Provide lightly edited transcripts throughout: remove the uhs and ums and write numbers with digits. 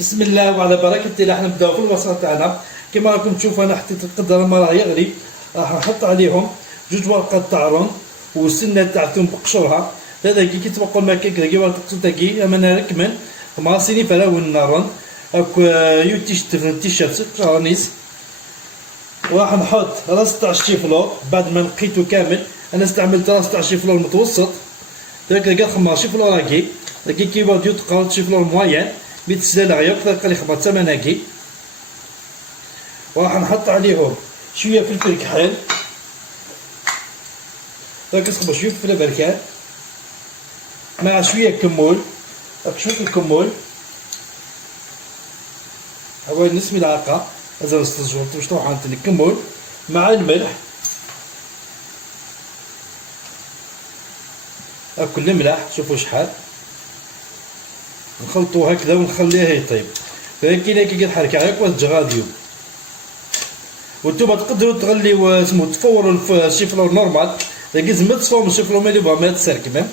بسم الله وعلى بركة الله. راح نبداو في الوصفة تاعنا. كما راكم تشوفوا انا حطيت القدر لما راه يغلي، راح نحط عليهم جوج ورقات تاع رون والسنه تاع الثوم بقشرها. هذا كي تبقوا الماكله كي ورقه تاكي اما انا ركمن ماسيني فراون رون اك تيشيرت رانيس. وراح نحط راس تاع الشيفلور بعد ما نقيتو كامل. انا استعملت راس تاع الشيفلور متوسط، داك كاع خمار شيفلور راكي لكن كي يبغيو تقراو شيفلور موين بيتسلال غير كذا اللي خبط ثمناكي. وراح نحط عليهم شويه فلفل كحل، راك تخبط شويه فلفل بركان مع شويه كمون، راك شويه الكمون حوالي نص ملعقه هذا نستجوط باش تروح عند الكمون مع الملح. اكل الملح شوفوا شحال نخلطو هكذا ونخليه يطيب. لكن كي نحرك عليك وتجغاديو وانتوما تقدروا تغليو اسمو تفوروا الشيفلور نورمال، لكن لازم تصفوا الشيفلور ملي بغا ما تسركمه.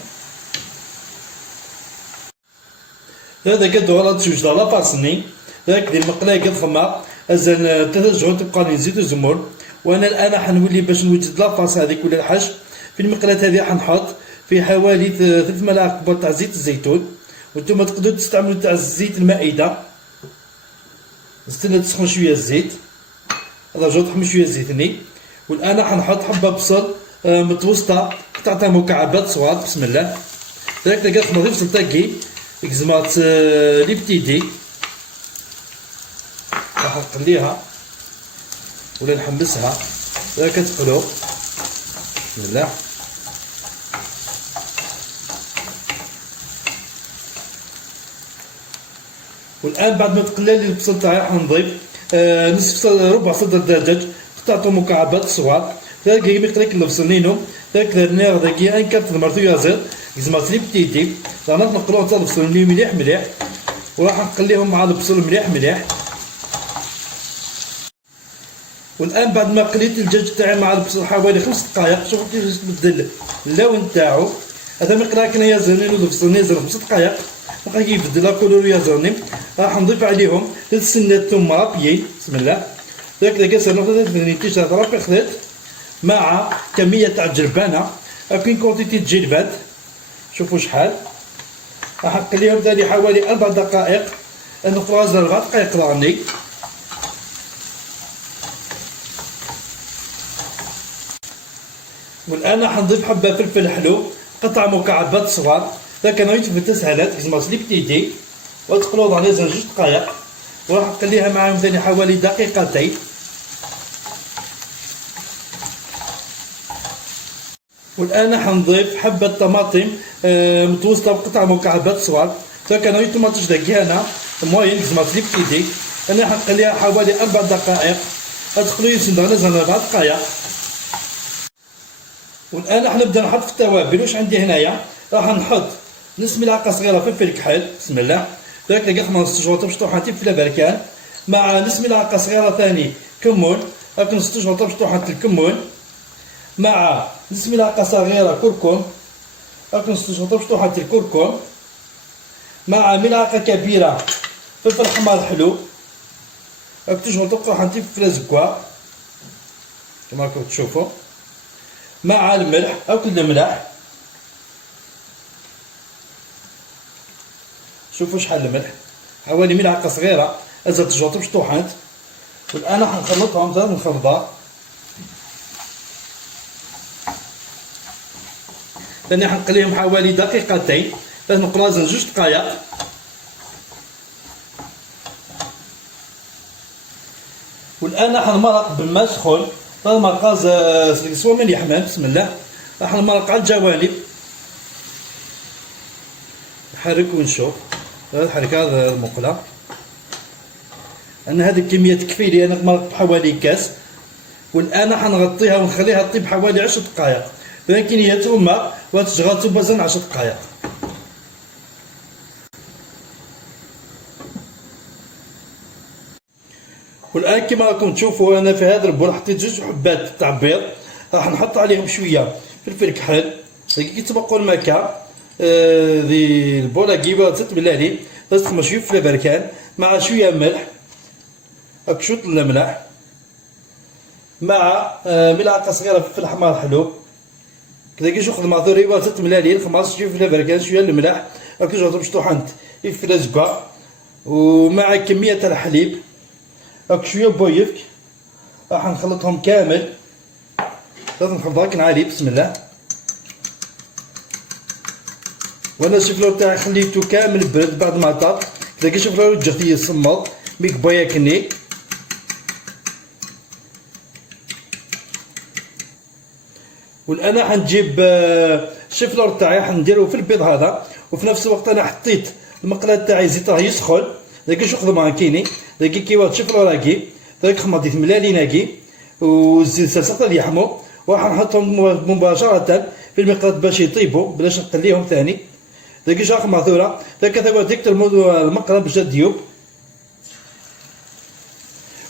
هذا كدو غلط جوج لا باسني ذاك ديال المقلايه قد خمار ازال 3 جهود تبقى لي نزيدو زمور. وانا الان حنولي باش نوجد لاطاس هذيك ولا الحشو في المقلاة هذه حنحط في حوالي 3 ملاعق كبار تاع زيت الزيتون، وانتم تقدروا تستعملوا تاع الزيت المائده. نستنى تسخن شويه الزيت، هذا جوج طحن شويه زيتني. والان حنحط حبه بصل متوسطه قطعتها مكعبات صغار. بسم الله داك داك خمر بصل تاكي اكزمات لي بتيدي راح نقليها ولا نحمسها داك تقلو. بسم الله والان بعد ما تقلى لي البصل تاعي راح نضيف نصف ربع صدر دجاج قطعته مكعبات صغار. ذاك يقليك البصل نينو ذاك النار ذاك ان كارت المرتويازر زعما لي بتيدي رانا نقلوه حتى البصل مليح مليح وراح نقليهم مع البصل مليح مليح. والان بعد ما قليت الدجاج تاعي مع البصل حوالي 5 دقائق شوفوا كيفاش تبدل اللون تاعو. هذا مقدار كنا يازرنين البصل نزل 5 دقائق بقى كيبدل لا كولور يازرني. راح نضيف عليهم 3 سنات ثوم مرابيين. بسم الله داك سنه 3 تيشيرت رابي خذيت مع كميه تاع الجربانه كاين كونتيتي جلبات شوفوا شحال. راح نقليهم دالي حوالي 4 دقائق نقراز 4 دقائق راني. والان راح نضيف حبه فلفل حلو قطع مكعبات صغار ذاك انا في التسهيلات كيما لي بتيدي وتقلوض على 2 دقائق. وراح نقليها معاهم ثاني حوالي دقيقتين. والان حنضيف حبه طماطم متوسطه بقطع مكعبات صغار ذاك انا طماطم دكيانه موين كيما لي بتيدي. انا حنقليها حوالي 4 دقائق تقلو يسند على 4 دقائق. والان راح نبدا نحط في التوابل. واش عندي هنايا راح نحط نص ملعقه صغيره فلفل كحل. بسم الله داك اللي خمس شجوط مشطوحات فلفل بركان مع نص ملعقه صغيره ثاني كمون هاك نص شجوط مشطوحات الكمون مع نص ملعقه صغيره كركم هاك نص شجوط مشطوحات الكركم مع ملعقه كبيره فلفل حمار حلو هاك تشغل مشطوحات فلفل زكوا كما راكم تشوفوا مع الملح هاك الملح. شوفوا شحال الملح حوالي ملعقه صغيره ازال تجوط مشطوحات. والان راح نخلطهم ثلاث الخلطه ثاني حنقليهم حوالي دقيقتين ثلاث مقرازن 2 دقائق. والان راح نمرق بالماء سخون ثلاث مقاز سوا من الحمام. بسم الله راح نمرق على الجوانب نحرك ونشوف نحرك هذا المقله. انا هذه الكميه تكفي لي انا مرق بحوالي كاس. والان حنغطيها ونخليها تطيب حوالي 10 دقائق لكن هي توما وتشغل تبازن 10 دقائق. والان كما راكم تشوفوا انا في هذا البول حطيت 2 حبات تاع بيض راح نحط عليهم شويه فلفل كحل كي تبقوا الماكله ذي البوله كيبا زدت بالله لي لازم شويه فلفل بركان مع شويه ملح، هاك شوط الملح، مع ملعقه صغيره فلفل احمر حلو، كذا كي شوخ المعذوري وزدت ملالين خماس شويه فلفل بركان شويه الملح، هاك جوج مشطوحه فلفل زكا، ومع كميه تاع الحليب، هاك شويه بويفك، راح نخلطهم كامل، لازم نخلطها نعالي بسم الله. وانا الشفلور تاعي خليته كامل برد بعد ما طاب، كذا كي الشفلور وجهت يصمد ميك بويا كني. والان حنجيب الشفلور تاعي حنديرو في البيض هذا، وفي نفس الوقت انا حطيت المقلاة تاعي زيت راه يسخن، داك شوخ ماكيني داك كي واحد الشفلور هاكي داك خمطيت ملالين هاكي والزيت سلسلة اللحمو، وراح نحطهم مباشرة في المقلاة باش يطيبوا بلاش نقليهم ثاني. داك شاخ معذورة داك تقعد ديك المقلاة باش تذيب.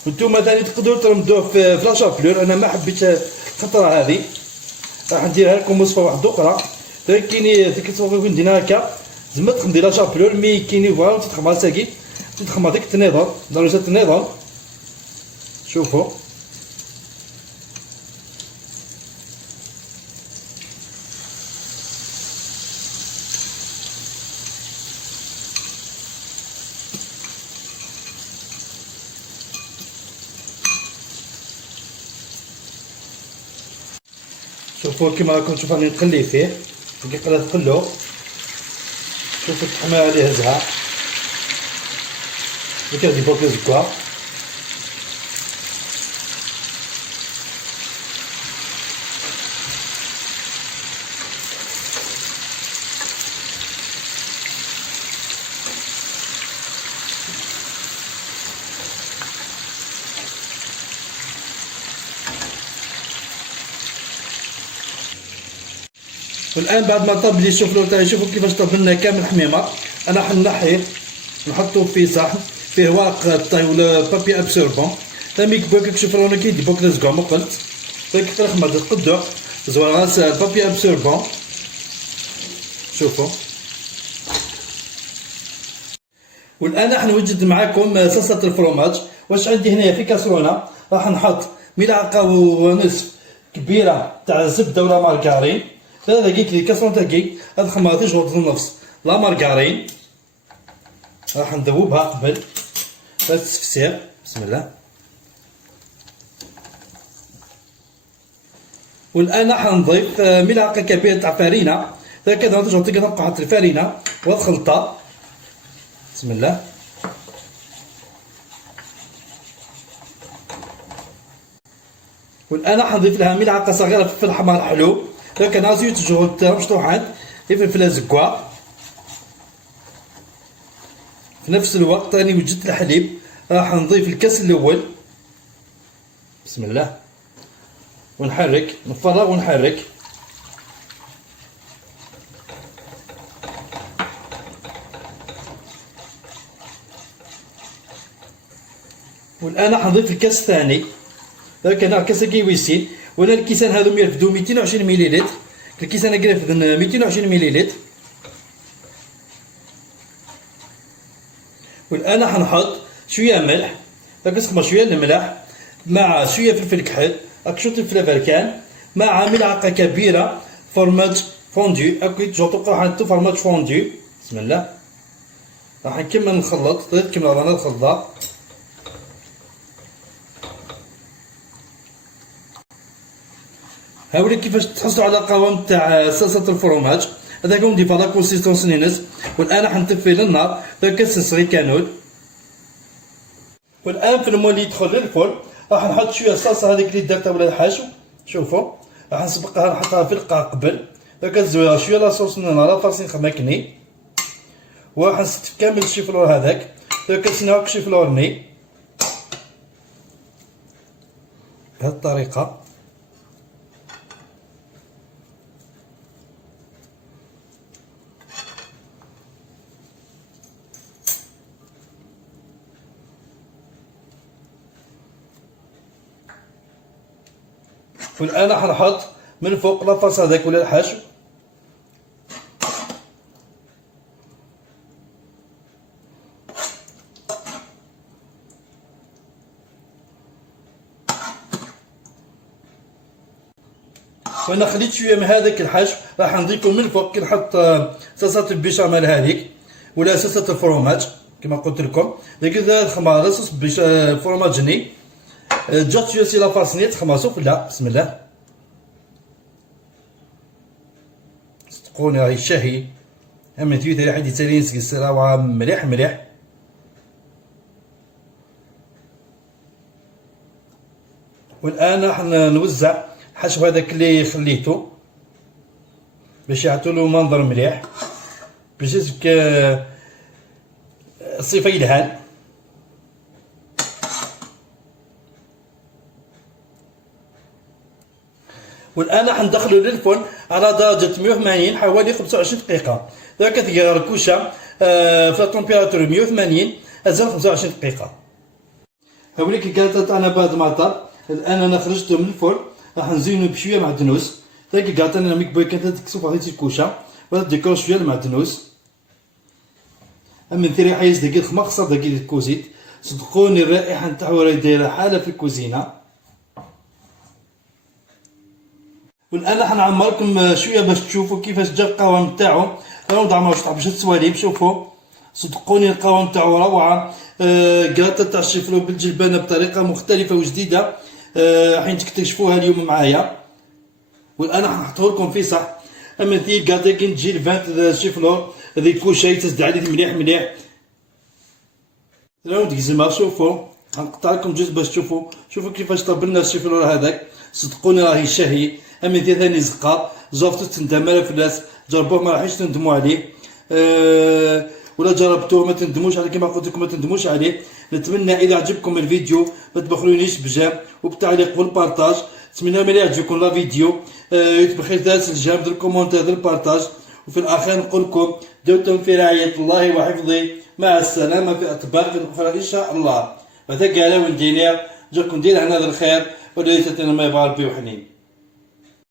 وانتوما ثاني تقدروا ترمدوه في لاشابلور، انا ما حبيتش الخطرة هذه، راح نديرها لكم وصفة واحدة أخرى. كايني ديك الوصفة كي نديرها هكا زعما تخدم لاشابلور مي كايني فوالا تتخمر ساكي تتخمر ديك التنيضون درجة التنيضون. شوفوا شوفوا كيما راكم تشوفوا راني نقلي فيه كي قلات تقلو، شوفوا التحمير عليه هزها وكيردي فوق الزكا. والان بعد ما طاب لي الشوفلور تاعي شوفوا كيفاش طاب لنا كامل حميمه، انا حنحيه نحطو في صحن فيه ورق طاي ولا بابي ابسوربون، تاميك بوكك شوفوا رانا كيدي بوك لازكا ما قلت داك الخدمه د القدو زوال غاس بابي ابسوربون. شوفوا والان راح نوجد معاكم صلصه الفرomاج. واش عندي هنايا في كاسرونه راح نحط ملعقه ونصف كبيره تاع الزبده ولا مارغرين، هذا كيك لي كاسرونه تاعي هاد خماطي جوج ونص لا مارغرين راح نذوبها قبل باش تفسير بسم الله. والان راح نضيف ملعقه كبيره تاع فرينه، هكذا ترجع تبقى حط الفرينه والخلطه بسم الله. والان راح نضيف لها ملعقه صغيره فلفل احمر حلو، هكذا زيت جهد مشطوحات فلفل زكوا. في نفس الوقت راني وجدت الحليب راح نضيف الكاس الاول بسم الله ونحرك نفرغ ونحرك. والان راح نضيف الكاس الثاني، هكذا كاس كيويسين، وانا الكيسان هذو يرفدوا 220 مليلتر، الكيسان هكا يرفد 220 مليلتر. والان راح نحط شويه ملح، هاك نسخمر شويه الملح مع شويه فلفل كحل، هاك شويه فلفل بركان، مع ملعقه كبيره فرماج فوندو، هاك جوطو راح نحطو فرماج فوندو بسم الله. راح نكمل نخلط نكمل رانا الخلطه. هاولي كيفاش تحصلوا على قوام تاع صلصه الفرomاج، هذاك هو نضيف لا كونسيستونس نينس. والان راح نطفي للنار داك صغير كانول. والان في المول اللي يدخل للفرن راح نحط شويه الصلصه هذيك اللي درتها ولا الحشو، شوفوا راح نسبقها نحطها في القاع قبل داك الزويره شويه لاصوص لا فارسين ماكني، وراح نستف كامل الشيفلور هذاك داك سناك شيفلورني بهذه الطريقه. والان راح نحط من فوق لاصوص هذاك ولا الحشو، وانا خليت شويه من هذاك الحشو راح نضيفه من فوق كي نحط صلصه البيشاميل هذيك ولا صلصه الفرomاج كما قلت لكم. ديك الخماره صوص فروماجني جات شويه سي لافاسني تخمصو فلا. بسم الله. صدقوني راهي شهي. اما تيو تاع حد يتالي نسقس راه مليح مليح. والان راح نوزع الحشو هذاك اللي خليته باش يعطولو منظر مليح باش الصفه يلهان. والان راح ندخلو للفرن على درجه 180 حوالي 25 دقيقه. ذاك تلقى الكوشه في طومبيراتور 180 ازال 25 دقيقه. هاوليك الكاطه تاعنا بعد ما طاب. الان انا خرجته من الفرن راح نزينو بشويه معدنوس. ذاك الكاطه انا ميك بوكات تكسو هذيك الكوشه ولا ديكور شويه المعدنوس. اما انت ريحه يز دقيق خمخصه دقيق الكوزيت. صدقوني الرائحه نتاعو راهي دايره حاله في الكوزينه. والان راح نعمركم شويه باش تشوفوا كيفاش جا القوام تاعو. نوضع ماهوش طاح باش السواليب. شوفوا صدقوني القوام تاعو روعه. كراطه تاع الشيفرو بالجلبانه بطريقه مختلفه وجديده حين تكتشفوها اليوم معايا. والان راح نحطه لكم في صح. اما ذي كاطا كي تجي الفانت الشيفرو ذي كوشاي تزد عليه مليح مليح. راهو تقزمها. شوفوا غنقطع لكم جزء باش تشوفوا. شوفوا كيفاش طاب لنا الشيفرو هذاك. صدقوني راهي شهي. اما ذي ثاني زقه جربتو تندم على فلاس. جربوه ما راحش تندموا عليه. ولا جربتوه ما تندموش عليه كما قلت لكم ما تندموش عليه. نتمنى اذا عجبكم الفيديو ما تبخلونيش بجيم وبالتعليق والبارطاج. نتمنى ملي يعجبكم لا فيديو بخير داس الجيم دير الكومونتير دير البارطاج. وفي الاخير نقول لكم دمتم في رعايه الله وحفظه. مع السلامه في اطباق اخرى ان شاء الله. وثقاله وندينير جاكم دير هنا الخير وليس ما يبغى ربي وحنين.